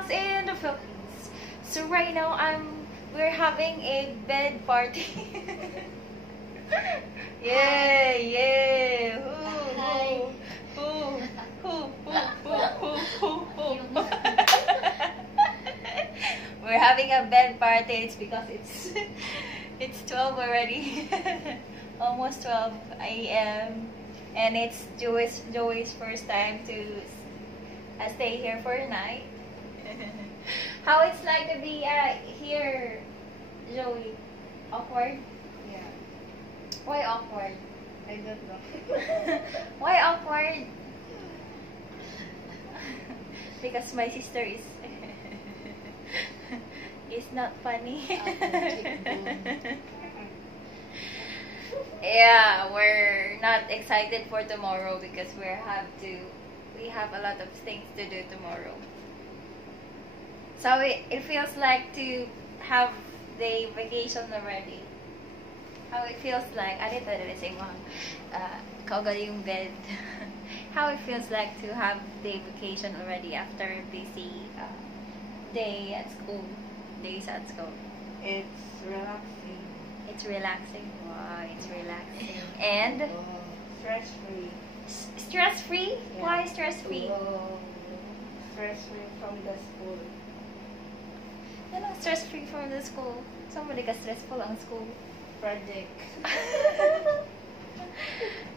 house in the Philippines. So right now we're having a bed party. Yeah, yeah. Hi. We're having a bed party. It's because it's 12 already. Almost 12 a.m. and it's Joey's first time to stay here for a night. How it's like to be here, Joey? Awkward? Yeah, Why awkward? I don't know. Why awkward? Because my sister is not funny. Yeah, we're not excited for tomorrow because we have a lot of things to do tomorrow. So it feels like to have the vacation already. How it feels like, yung bed. How it feels like to have the vacation already after a busy days at school. It's relaxing. It's relaxing. Wow, it's relaxing. And Stress-free. Stress-free? Yeah. Why stress-free? Stress-free from the school. Ano, stress-free from the school? So, mali ka stressful ang school. Project.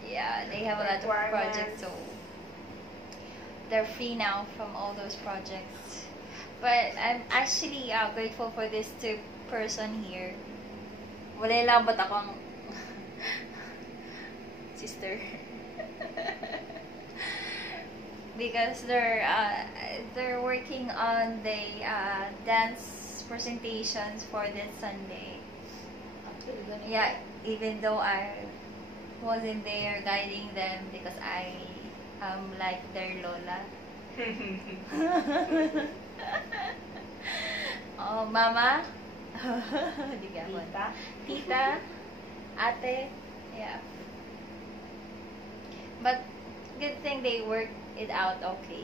Yeah, they have a lot of projects, so they're free now from all those projects. But I'm actually grateful for this two person here. Wala lang ba't akong sister? Because they're working on the dance presentations for this Sunday. Yeah, even though I wasn't there guiding them because I am like their lola. Oh, mama. Tita. Tita, ate, yeah. But good thing they worked it out okay.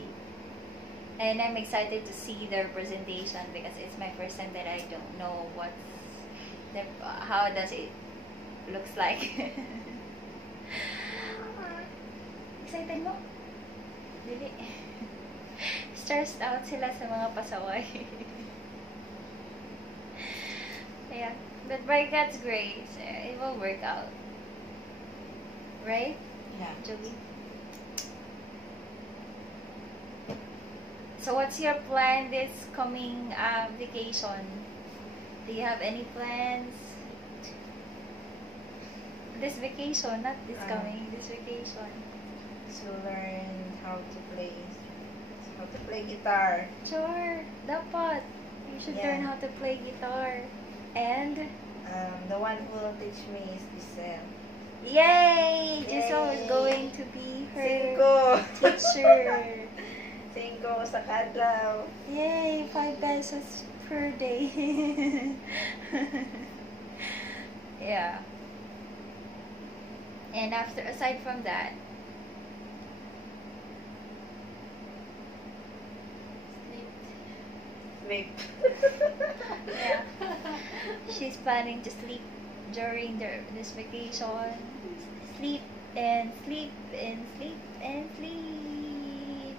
And I'm excited to see their presentation because it's my first time that I don't know how does it looks like. Excited mo? Dili. Stressed out sila sa mga pasaway. Yeah, but by God's grace, it will work out. Right? Yeah. Joey? So what's your plan this coming vacation? Do you have any plans? This vacation, not this coming, this vacation. To learn how to play guitar. Sure, dapat. You should Yeah. learn how to play guitar. And The one who will teach me is Giselle. yay! Giselle is Yay. going to be her Cinco. teacher. Cinco sa kadlaw. Yay! 5 pesos per day. Yeah. And aside from that, Sleep. yeah, she's planning to sleep during this vacation. Sleep and sleep and sleep and sleep.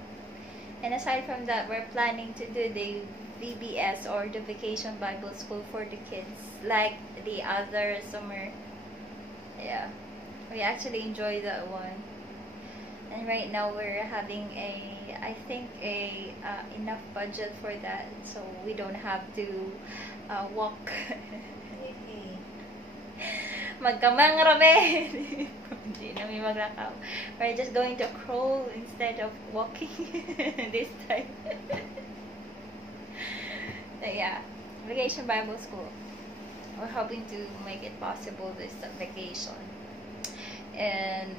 And aside from that, we're planning to do the VBS or the Vacation Bible School for the kids, like the other summer. Yeah, we actually enjoy that one. And right now we're having I think enough budget for that, so we don't have to walk. Magkamang rame. Hindi namin maglakaw. We're just going to crawl instead of walking this time. So yeah, Vacation Bible School. We're hoping to make it possible this vacation. And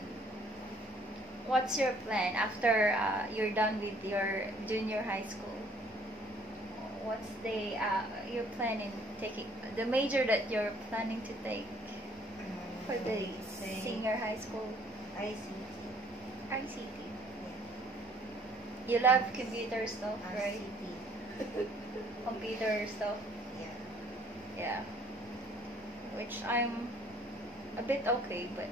what's your plan after you're done with your junior high school? What's the you're planning taking the major that you're planning to take for the senior high school? ICT. ICT. You love computer stuff, right? ICT. computer stuff. Yeah. Yeah. Which I'm a bit okay, but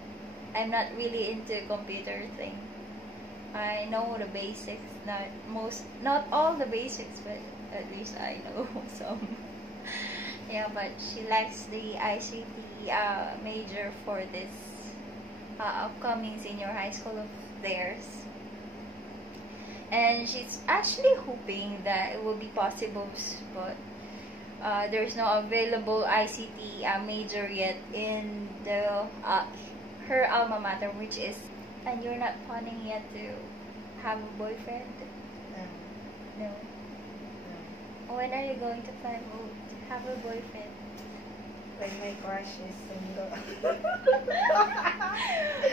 I'm not really into computer thing. I know the basics, not all the basics, but at least I know some. Yeah, but she likes the ICT major for this upcoming senior high school of theirs. And she's actually hoping that it will be possible, but there's no available ICT major yet in the her alma mater, which is. And you're not planning yet to have a boyfriend? No. No. When are you going to plan to have a boyfriend? When my crush is single.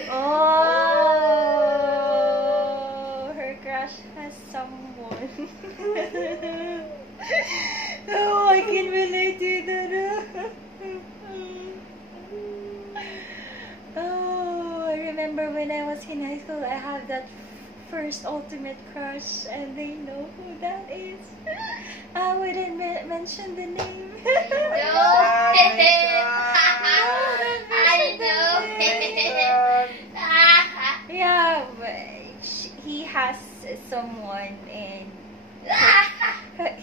Oh, her crush has someone. Oh, I can relate to that. Oh, I remember when I was in high school, I had that first ultimate crush, and they know who that is. I wouldn't mention the name. I know it. Yeah, but he has someone, and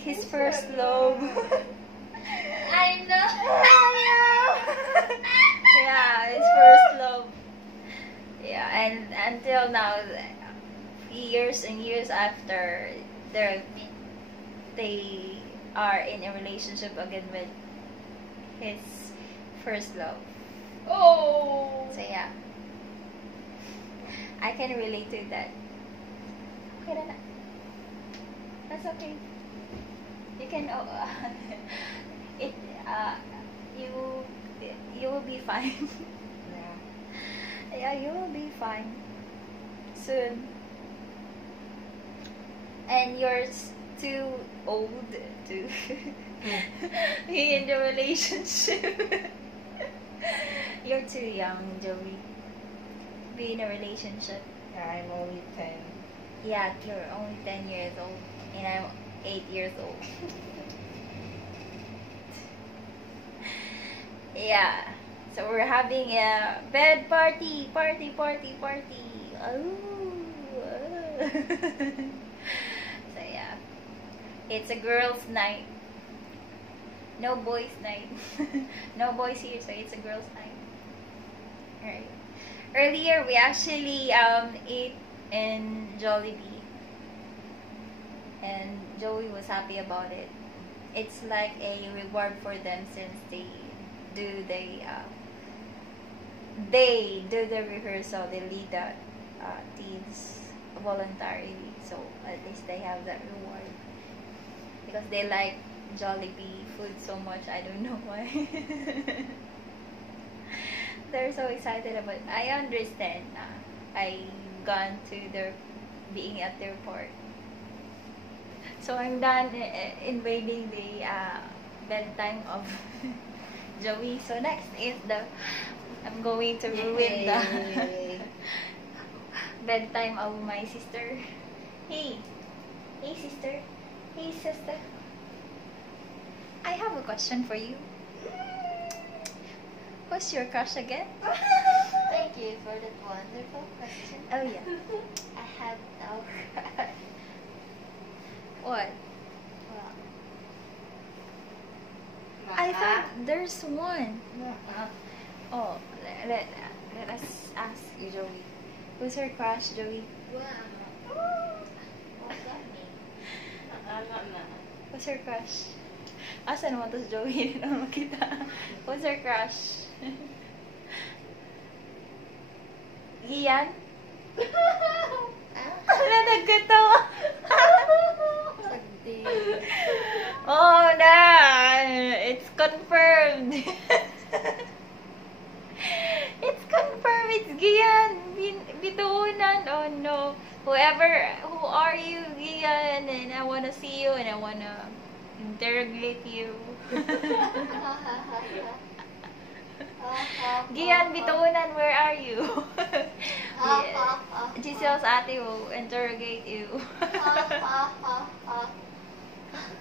his first love. I know. Yeah, his first love. Yeah, and until now, years and years after, they are in a relationship again with his first love. Oh. So yeah, I can relate to that. Okay na. That's okay. You can it you will be fine. Yeah. Yeah, you will be fine soon. And you're too old to be in the relationship. You're too young, Joey. Be in a relationship. Yeah, I'm only 10. Yeah, you're only 10 years old, and I'm 8 years old. Yeah. So we're having a bed party. Oh. So yeah, it's a girls' night. No boys' night. No boys here, so it's a girls' night. Alright. Earlier we actually ate in Jollibee, and Joey was happy about it. It's like a reward for them since they do the rehearsal. They lead the teams voluntarily, so at least they have that reward because they like Jollibee food so much. I don't know why. They're so excited about it. I understand. I gone to being at their part. So I'm done invading the bedtime of Joey. So next is I'm going to ruin the bedtime of my sister. Hey sister. Hey sister. I have a question for you. What's your crush again? Thank you for that wonderful question. Oh yeah. I have no crush. What? Well, I thought there's one. Uh-uh. Oh, let us ask you, Joey. Who's your crush, Joey? wow. What's that mean? Who's your crush? Asa naman to si Joey? Hindi naman makita. Who's your crush? Gian? Wala nagkatawa. Oh, na! It's confirmed. It's confirmed. It's Gian. Bituunan. Oh, no. Who are you, Gian? And I wanna see you and I wanna interrogate you. Gian, bituunan, where are you? Giselle's ate will interrogate you.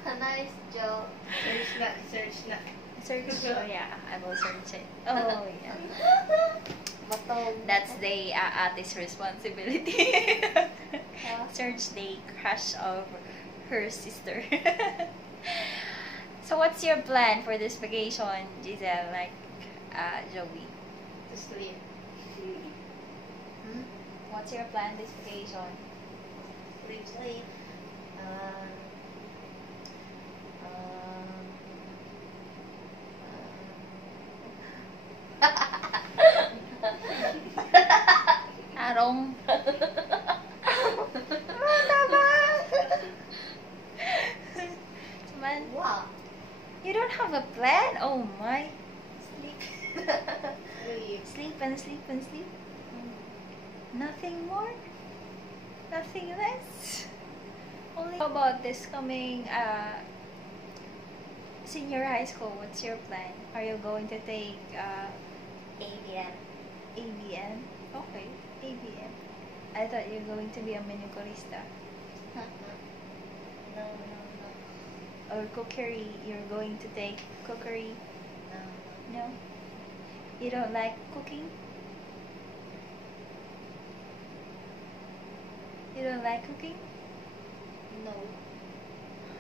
Nice job. Search na. Search. Oh yeah, I will search it. Oh yeah. Batog. That's the ate's responsibility. Search the crush of her sister. So what's your plan for this vacation, Giselle? Like, Joey? To sleep. What's your plan this vacation? Sleep. Arong. Man, Wow. you don't have a plan? Oh my. Sleep. Sleep and sleep and sleep. Nothing more? Nothing less? Only how about this coming senior high school? What's your plan? Are you going to take ABM. ABM? Okay, ABM. I thought you were going to be a manicurista. No. Or cookery. You're going to take cookery. No? You don't like cooking? You don't like cooking? No.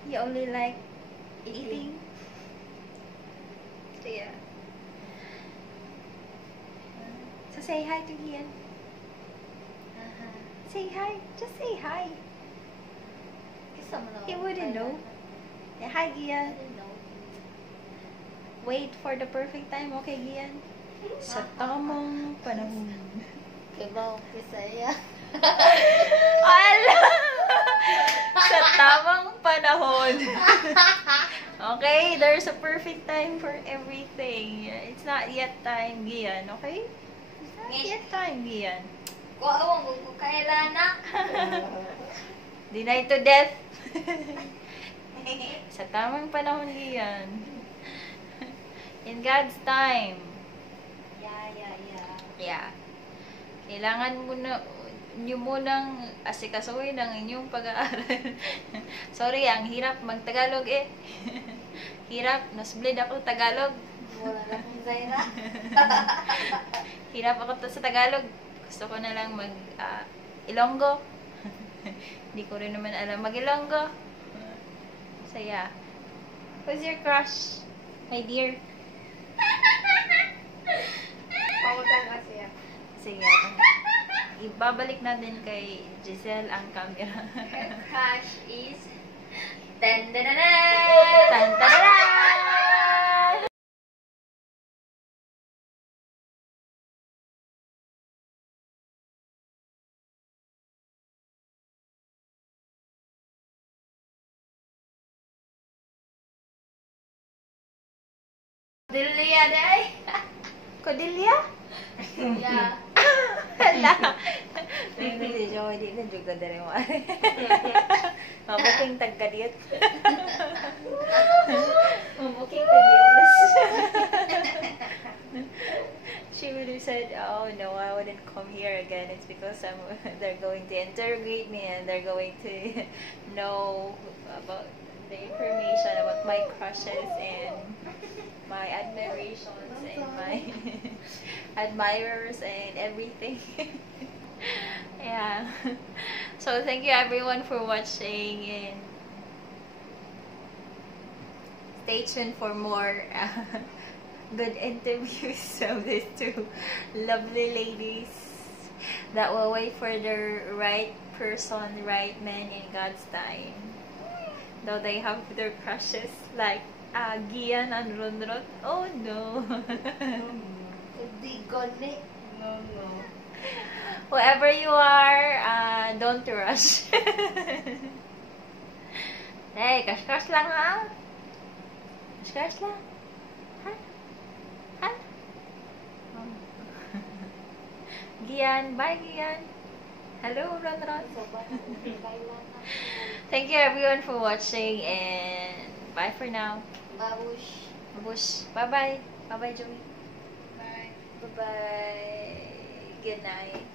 You only like eating? So yeah. So say hi to Ian. Say hi. Just say hi. Kiss mo na. He wouldn't know. Yeah, hi I Ian. didn't know. Wait for the perfect time, okay Ian? Sa tamang panahon. Kibaw, kisaya. Ala! Sa tamang panahon. Okay, there's a perfect time for everything. It's not yet time, Gian, okay? It's not yet time, Gian. Kuawang ko kailan na. Deny to death. Sa tamang panahon, Gian. In God's time. Yeah. Yeah. Kailangan mo na nyo munang asikasuhin ang inyong pag-aaral. Sorry, ang hirap mag-Tagalog eh. Hirap, nasblid ako Tagalog. Wala na kong Zaira. Hirap ako sa Tagalog. Gusto ko na lang mag Ilonggo. Hindi ko rin naman alam mag-Ilonggo. So yeah. Who's your crush, my dear? Pamutan kasi yan. Sige. Ibabalik natin kay Giselle ang camera. Her crush is... Tan Tan-tararan! Dilia day. Cordelia? Yeah. Hala. Hindi si Joey, di na juga dari mo. Mabuking tagkadiyot. Mabuking tagkadiyot. She would have said, oh no, I wouldn't come here again. It's because they're going to interrogate me and they're going to know about the information about my crushes and my admirations and my admirers and everything. Yeah. So thank you everyone for watching and stay tuned for more good interviews of these two lovely ladies that will wait for the right person, right man in God's time. Though they have their crushes like Gian and Ronron. Oh no. Hindi gani. No. Whoever you are, don't rush. Hey, crush lang ha. Crush lang. Ha? Gian, bye Gian. Hello, Ronron. Thank you everyone for watching and bye for now. Babush. Babush. Bye-bye. Bye-bye, Joey. Bye. Bye-bye. Good night.